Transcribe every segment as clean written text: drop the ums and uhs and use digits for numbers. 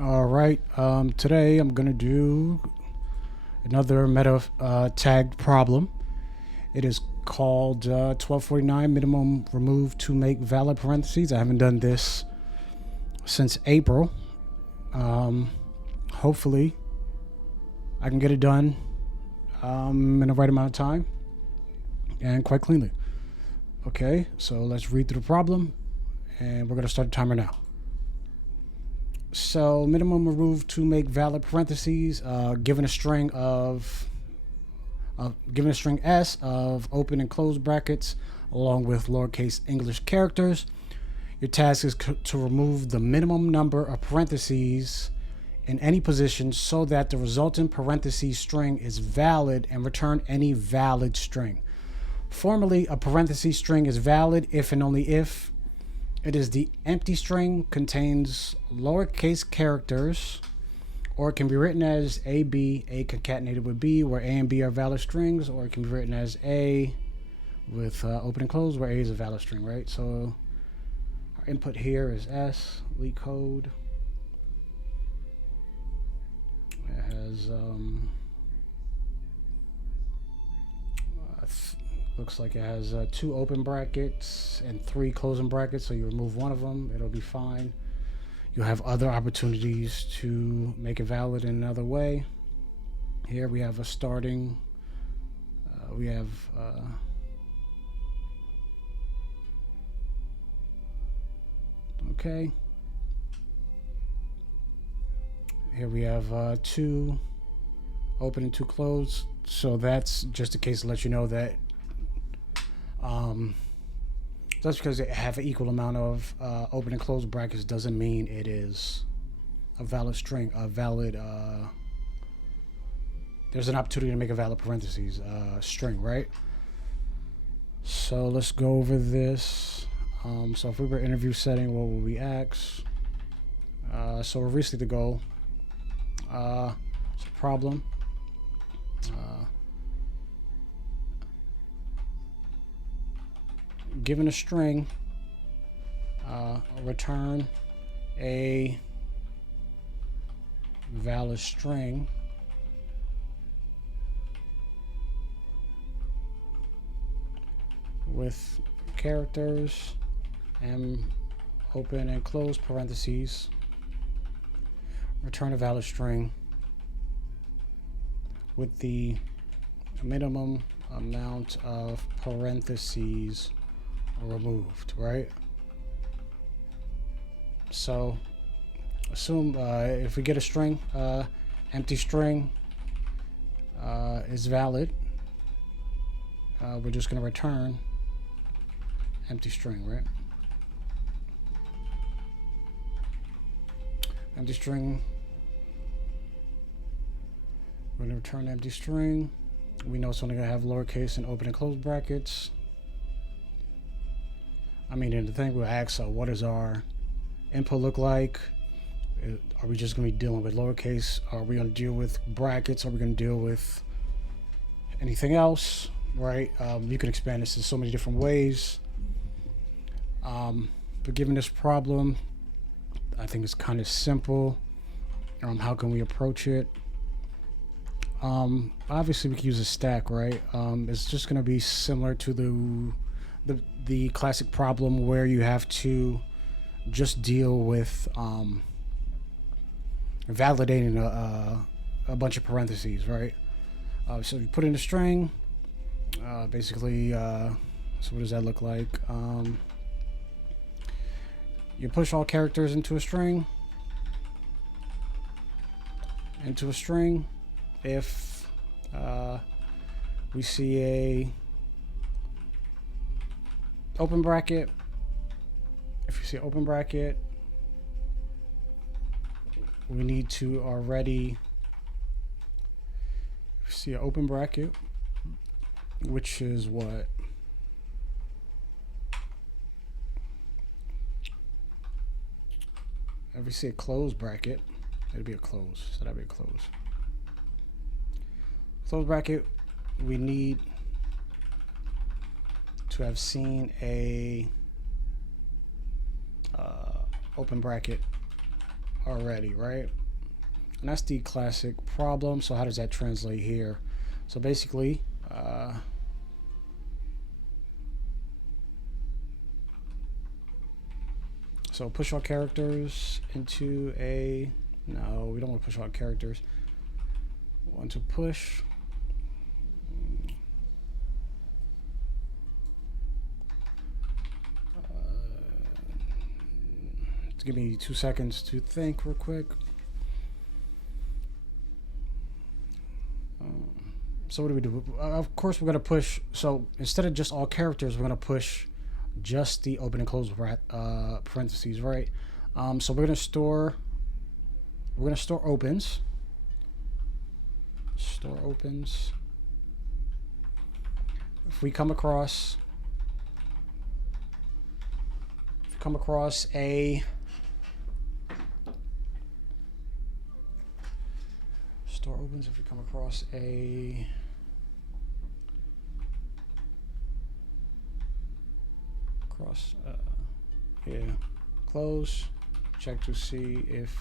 All right. Today I'm gonna do another meta tagged problem. It is called 1249 minimum remove to make valid parentheses. I haven't done this since April. Hopefully, I can get it done in the right amount of time and quite cleanly. Okay, so let's read through the problem, and we're gonna start the timer now. So minimum remove to make valid parentheses, given a string S of open and close brackets along with lowercase English characters. Your task is to remove the minimum number of parentheses in any position so that the resultant parentheses string is valid and return any valid string. Formally, a parentheses string is valid if and only if it is the empty string contains lowercase characters, or it can be written as A concatenated with B, where A and B are valid strings, or it can be written as A with open and close, where A is a valid string, right? So our input here is S, Leetcode. It has looks like it has 2 open brackets and 3 closing brackets, so you remove one of them, it'll be fine. You'll have other opportunities to make it valid in another way. Here we have a starting, okay. Here we have 2 open and 2 closed, so that's just a case to let you know that just because they have an equal amount of open and closed brackets doesn't mean it is a valid string, there's an opportunity to make a valid parentheses string, right? So let's go over this. So if we were interview setting, what would we ask? So we're recently to go. It's a problem. Given a string, return a valid string with characters and open and close parentheses. Return a valid string with the minimum amount of parentheses removed, right? So assume if we get a string, empty string is valid, we're just going to return empty string, right? Empty string, we're going to return empty string. We know it's only going to have lowercase and open and close brackets. I mean, and the thing we'll ask, what does our input look like? Are we just going to be dealing with lowercase? Are we going to deal with brackets? Are we going to deal with anything else? Right? You can expand this in so many different ways. But given this problem, I think it's kind of simple. How can we approach it? Obviously, we can use a stack, right? It's just going to be similar to the classic problem where you have to just deal with validating a bunch of parentheses, right? So you put in a string, basically, so what does that look like? You push all characters into a string, if we see a open bracket. If you see open bracket, we need to already see an open bracket, which is what? If we see a closed bracket, it'll be a close. So that'll be a close. Closed bracket, we need to have seen a open bracket already, right? And that's the classic problem. So how does that translate here? So basically, so push all characters into a, no, we don't want to push all characters. We want to push give me 2 seconds to think real quick. So what do we do? Of course, we're going to push. So instead of just all characters, we're going to push just the open and close parentheses, right? So we're going to store opens. Store opens. If we come across a store opens, if we come across a close, check to see if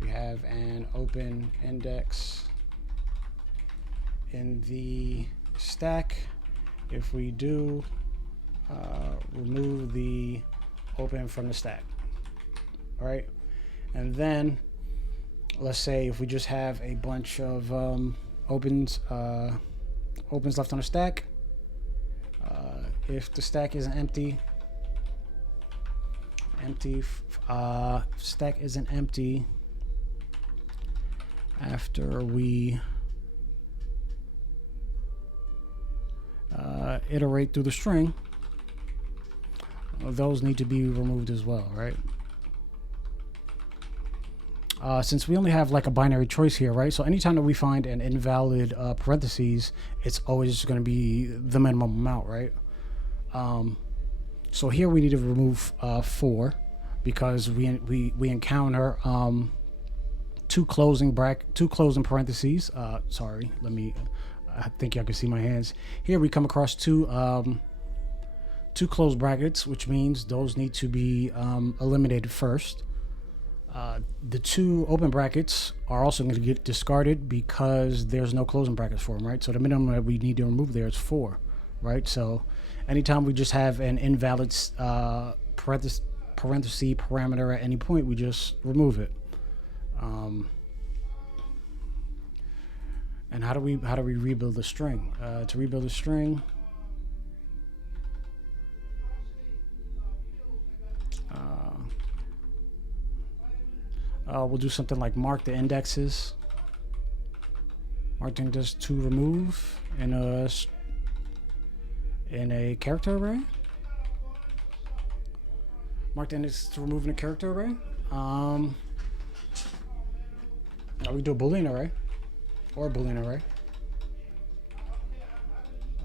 we have an open index in the stack. If we do, remove the open from the stack. All right, and then let's say if we just have a bunch of opens left on the stack, if the stack isn't empty, stack isn't empty after we iterate through the string, those need to be removed as well, right? Since we only have like a binary choice here, right? So anytime that we find an invalid parentheses, it's always going to be the minimum amount, right? So here we need to remove 4 because we encounter two closing parentheses. Sorry, I think y'all can see my hands. Here we come across two closed brackets, which means those need to be eliminated first. The 2 open brackets are also going to get discarded because there's no closing brackets for them, right? So the minimum that we need to remove there is 4, right? So anytime we just have an invalid parenthesis parameter at any point, we just remove it. And how do we rebuild the string? To rebuild a string, we'll do something like mark the indexes. Mark the index to remove in a character array. Mark the index to remove in a character array. We do a Boolean array or a Boolean array.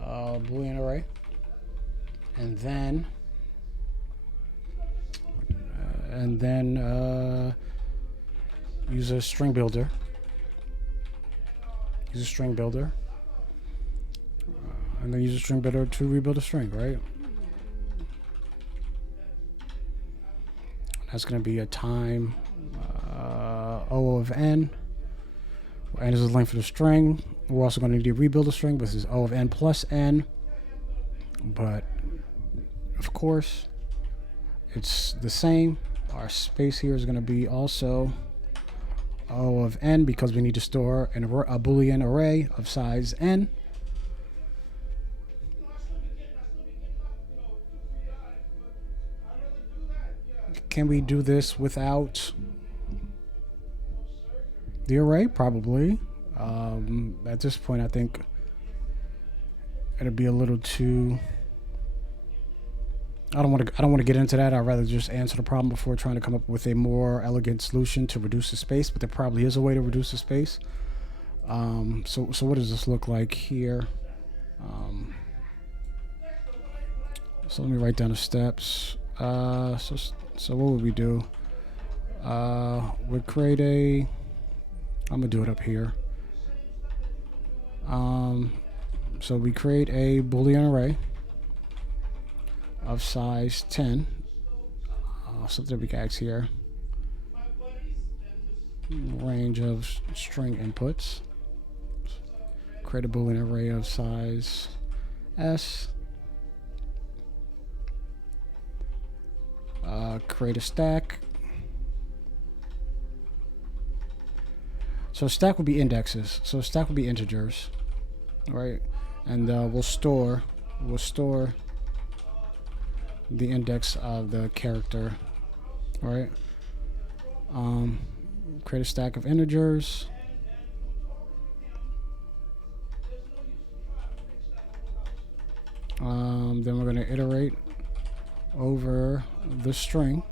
Boolean array, and then use a string builder. Use a string builder, and then use a string builder to rebuild a string, right? That's going to be a time O of n. N is the length of the string. We're also going to need to rebuild the string, but this is O of n plus n. But of course, it's the same. Our space here is going to be also O of n because we need to store a Boolean array of size n. Can we do this without the array? Probably. At this point, I think it'd be a little too. I don't want to get into that. I'd rather just answer the problem before trying to come up with a more elegant solution to reduce the space. But there probably is a way to reduce the space. So what does this look like here? So let me write down the steps. So what would we do? We'd create a. I'm gonna do it up here. So we create a Boolean array of size 10. Something we can ask here. range of string inputs. Create a Boolean array of size S. Create a stack. So a stack will be indexes. So a stack will be integers, right? And we'll store the index of the character, right? Create a stack of integers. Then we're going to iterate over the string.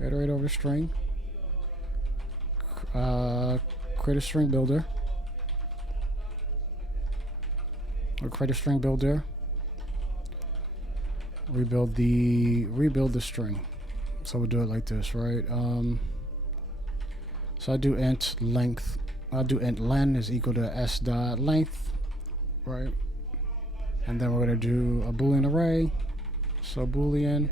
Iterate over the string. Create a string builder. Or create a string builder. Rebuild the string. So we'll do it like this, right? So I do int length. I'll do int len is equal to s dot length, right? And then we're gonna do a Boolean array. So Boolean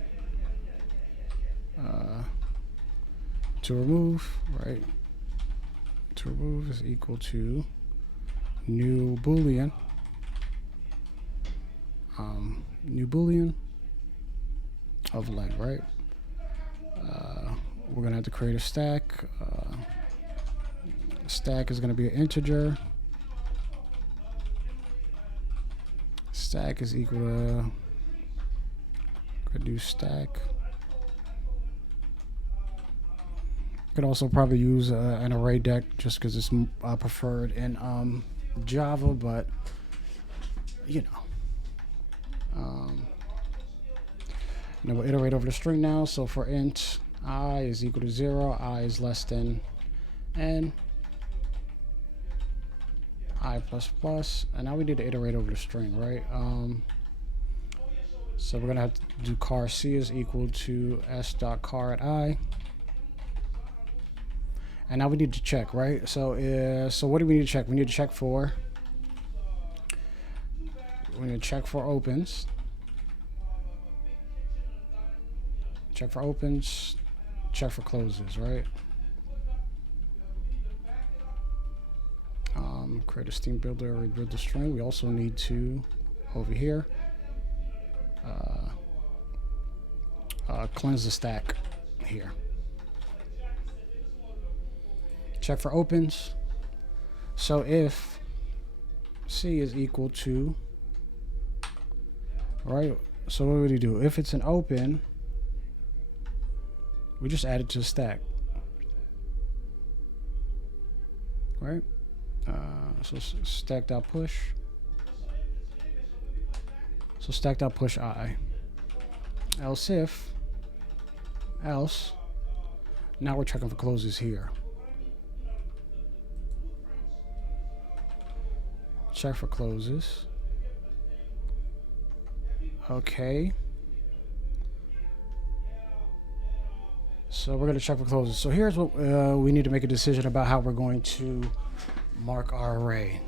to remove, right? To remove is equal to new Boolean. New Boolean of len, right? We're gonna have to create a stack. Stack is gonna be an integer. Stack is equal to do stack. You could also probably use an array deck just because it's preferred in Java, but you know. And then we'll iterate over the string now. So for int I is equal to 0, I is less than n, I plus plus, and now we need to iterate over the string, right? So we're gonna have to do char c is equal to s dot char at I, and now we need to check, right? So so what do we need to check? We need to check for opens. Check for opens, check for closes, right? Create a Steam builder, rebuild the string. We also need to, over here, cleanse the stack here. Check for opens. So if C is equal to, right? So what would you do? If it's an open, we just add it to the stack, right? So stack dot push. So stack dot push I. Else if, else. Now we're checking for closes here. Check for closes. Okay. So we're going to check for closes. So here's what we need to make a decision about how we're going to mark our array.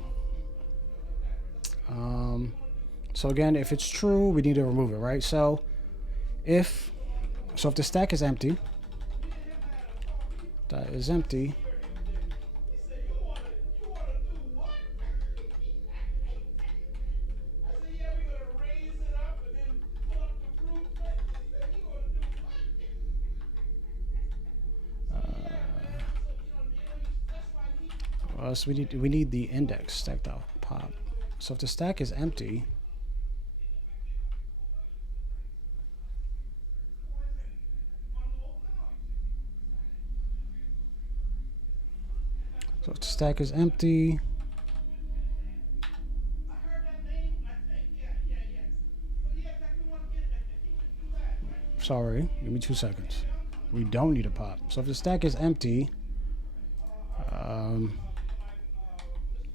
So again, if it's true, we need to remove it, right? So if the stack is empty, that is empty, so we need the index stacked out pop. So if the stack is empty, sorry, give me 2 seconds. We don't need a pop. So if the stack is empty,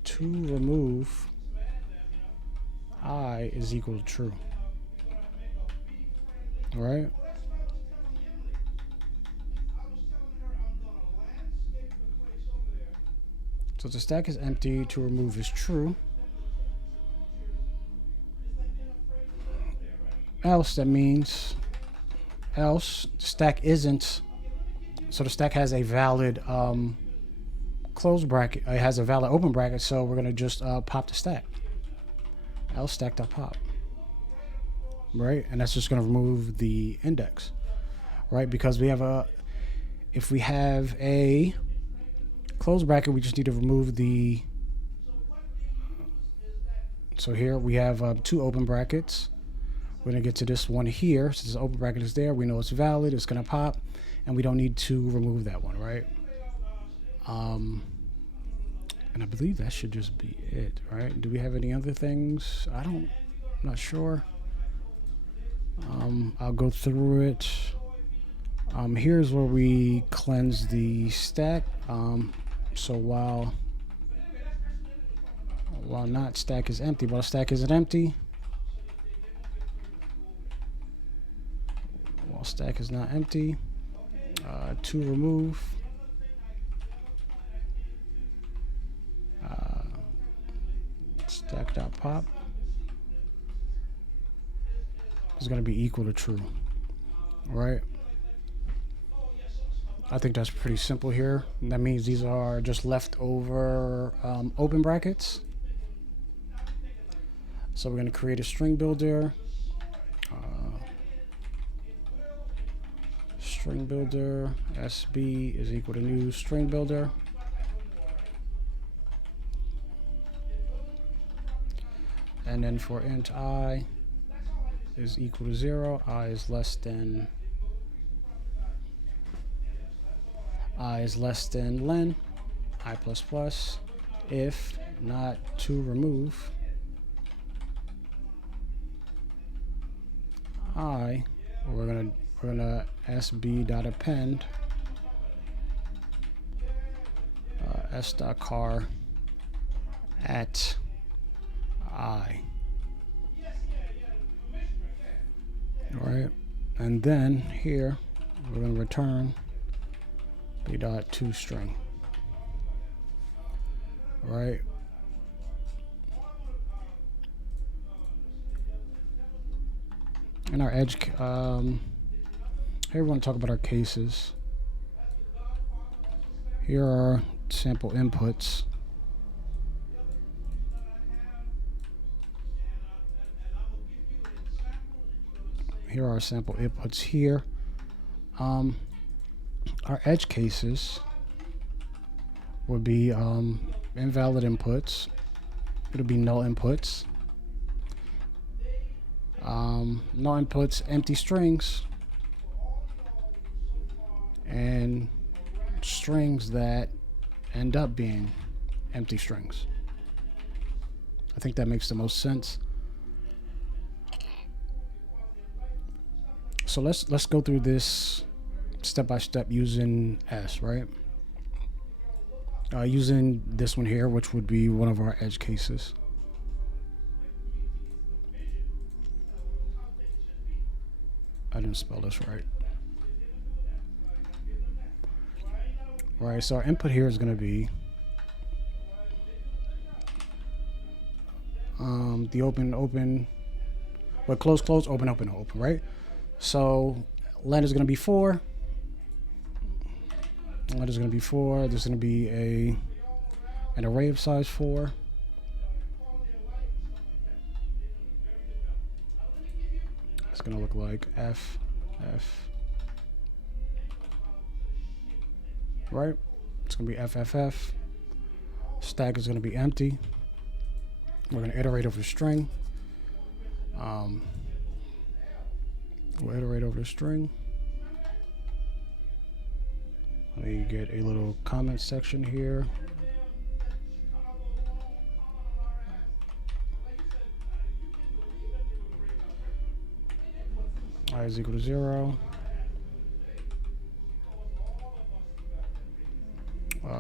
to remove I is equal to true. All right. So if the stack is empty, to remove is true. Else, that means else the stack isn't So the stack has a valid close bracket. It has a valid open bracket. So we're gonna just pop the stack. L stack.pop. Right, and that's just gonna remove the index. Right, because we have a. If we have a close bracket, we just need to remove the. So here we have 2 open brackets. We're going to get to this one here. Since the open bracket is there, we know it's valid. It's going to pop, and we don't need to remove that one, right? And I believe that should just be it, right? Do we have any other things? I'm not sure. I'll go through it. Here's where we cleanse the stack. So while not stack is empty, while stack isn't empty, while stack is not empty, to remove, stack.pop is going to be equal to true, right? I think that's pretty simple here. That means these are just leftover open brackets. So we're going to create a string builder. String builder SB is equal to new string builder. And then for int I is equal to 0, I is less than len, I plus plus, if not to remove I, we're gonna sb.append s.car at I. All right, and then here we're gonna return b.toString. All right. And our edge, here we want to talk about our cases. Here are sample inputs. Here are our sample inputs here. Our edge cases would be invalid inputs. It'll be null inputs. Null inputs, empty strings, and strings that end up being empty strings. I think that makes the most sense. So let's go through this step by step using S, right? Using this one here, which would be one of our edge cases. I didn't spell this right. All right, so our input here is going to be the open, but close, open, right? So len is going to be 4. Len is going to be 4. There's going to be an array of size 4. It's going to look like F, right? It's going to be FFF. Stack is going to be empty. We're going to iterate over the string. We'll iterate over the string. Let me get a little comment section here. I is equal to 0.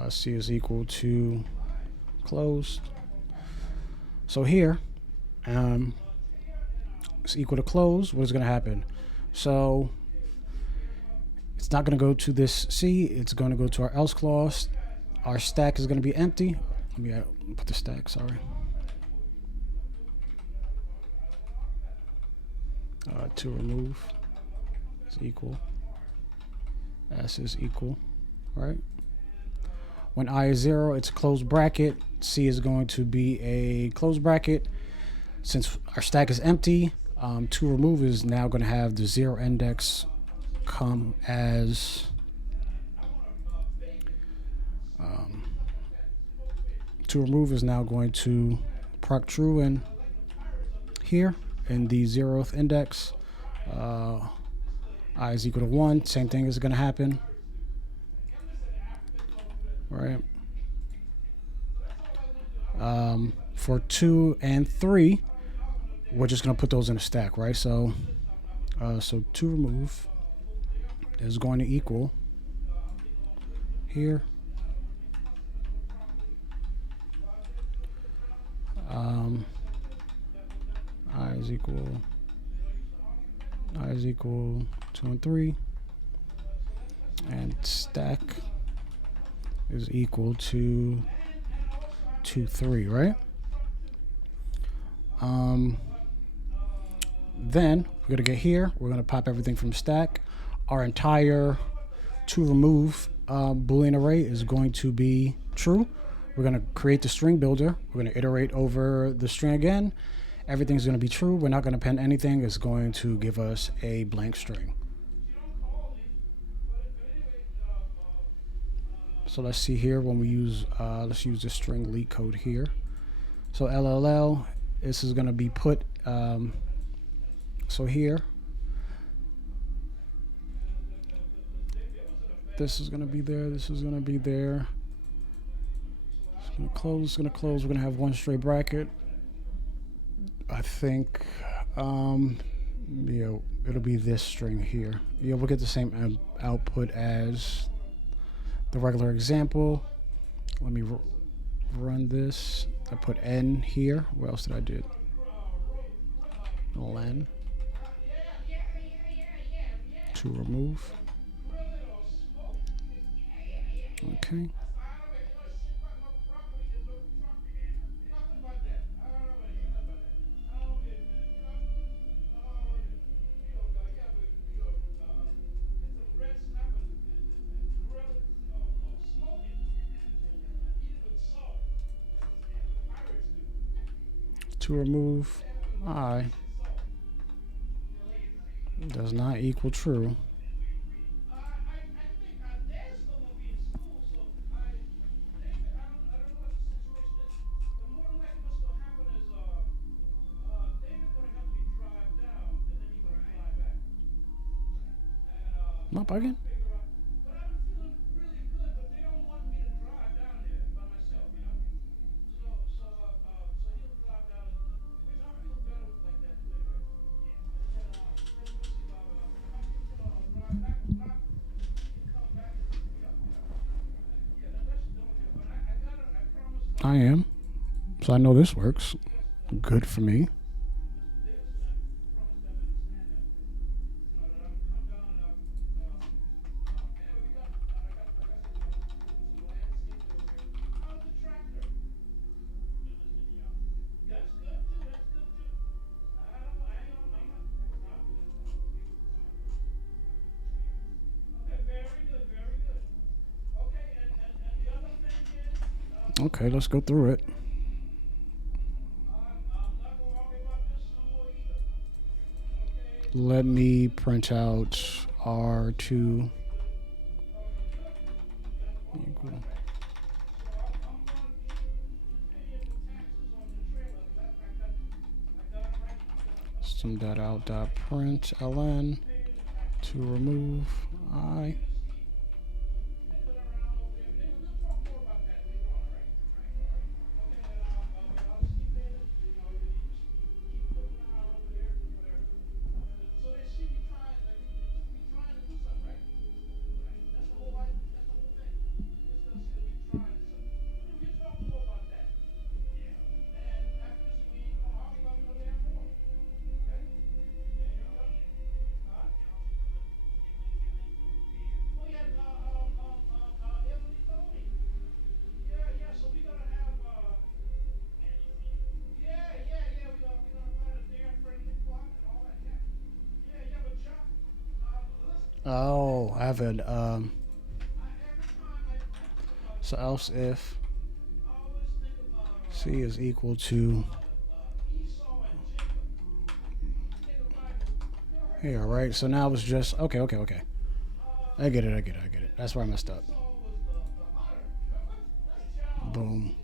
C is equal to closed. So here, it's equal to close. What is going to happen? So it's not going to go to this C. It's going to go to our else clause. Our stack is going to be empty. Let me put the stack, sorry. To remove is equal S is equal, right? When I is 0, it's a closed bracket. C is going to be a closed bracket. Since our stack is empty, to remove is now going to have the 0 index come as to remove is now going to proc true in here in the 0th index. I is equal to 1. Same thing is going to happen. Right. For 2 and 3, we're just going to put those in a stack, right? So to remove is going to equal here. I is equal 2 and 3, and stack is equal to 2, 3, right? Then we're gonna get here. We're gonna pop everything from stack. Our entire to remove Boolean array is going to be true. We're gonna create the string builder. We're gonna iterate over the string again. Everything's gonna be true. We're not gonna append anything. It's going to give us a blank string. So let's see here when we use, let's use the string Leetcode here. So LLL, this is going to be put, so here, this is going to be there, this is going to be there. It's going to close, it's going to close. We're going to have one straight bracket. I think, yeah, it'll be this string here. Yeah, we'll get the same output as the regular example. Let me run this. I put N here. What else did I do? Len. To remove. Okay. To remove I does not equal true. Not bugging. I am. So I know this works. Good for me. Okay, let's go through it. Let me print out R2 equal. System.out.println to remove I. I have an so else if C is equal to here, right? So now it's just okay. I get it. That's where I messed up. Boom.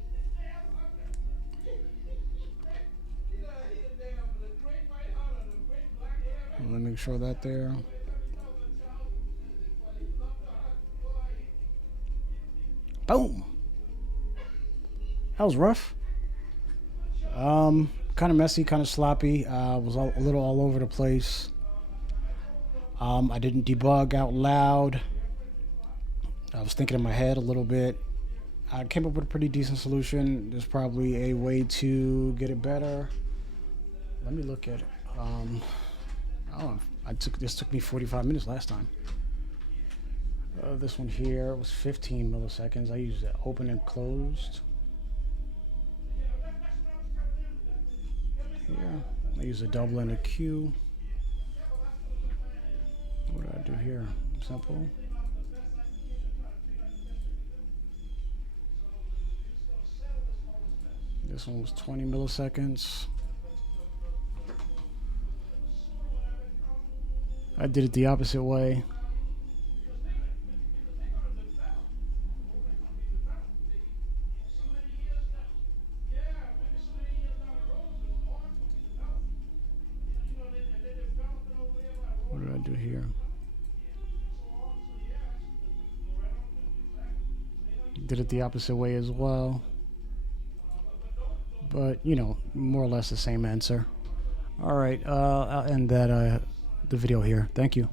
Let me make sure that there. Boom. That was rough. Kind of messy, kind of sloppy. Was a little all over the place. I didn't debug out loud. I was thinking in my head a little bit. I came up with a pretty decent solution. There's probably a way to get it better. Let me look at it. This took me 45 minutes last time. This one here was 15 milliseconds. I used it open and closed. Here, I use a double and a Q. What do I do here? Simple. This one was 20 milliseconds. I did it the opposite way. What did I do here? Did it the opposite way as well. But, you know, more or less the same answer. All right, I'll end the video here. Thank you.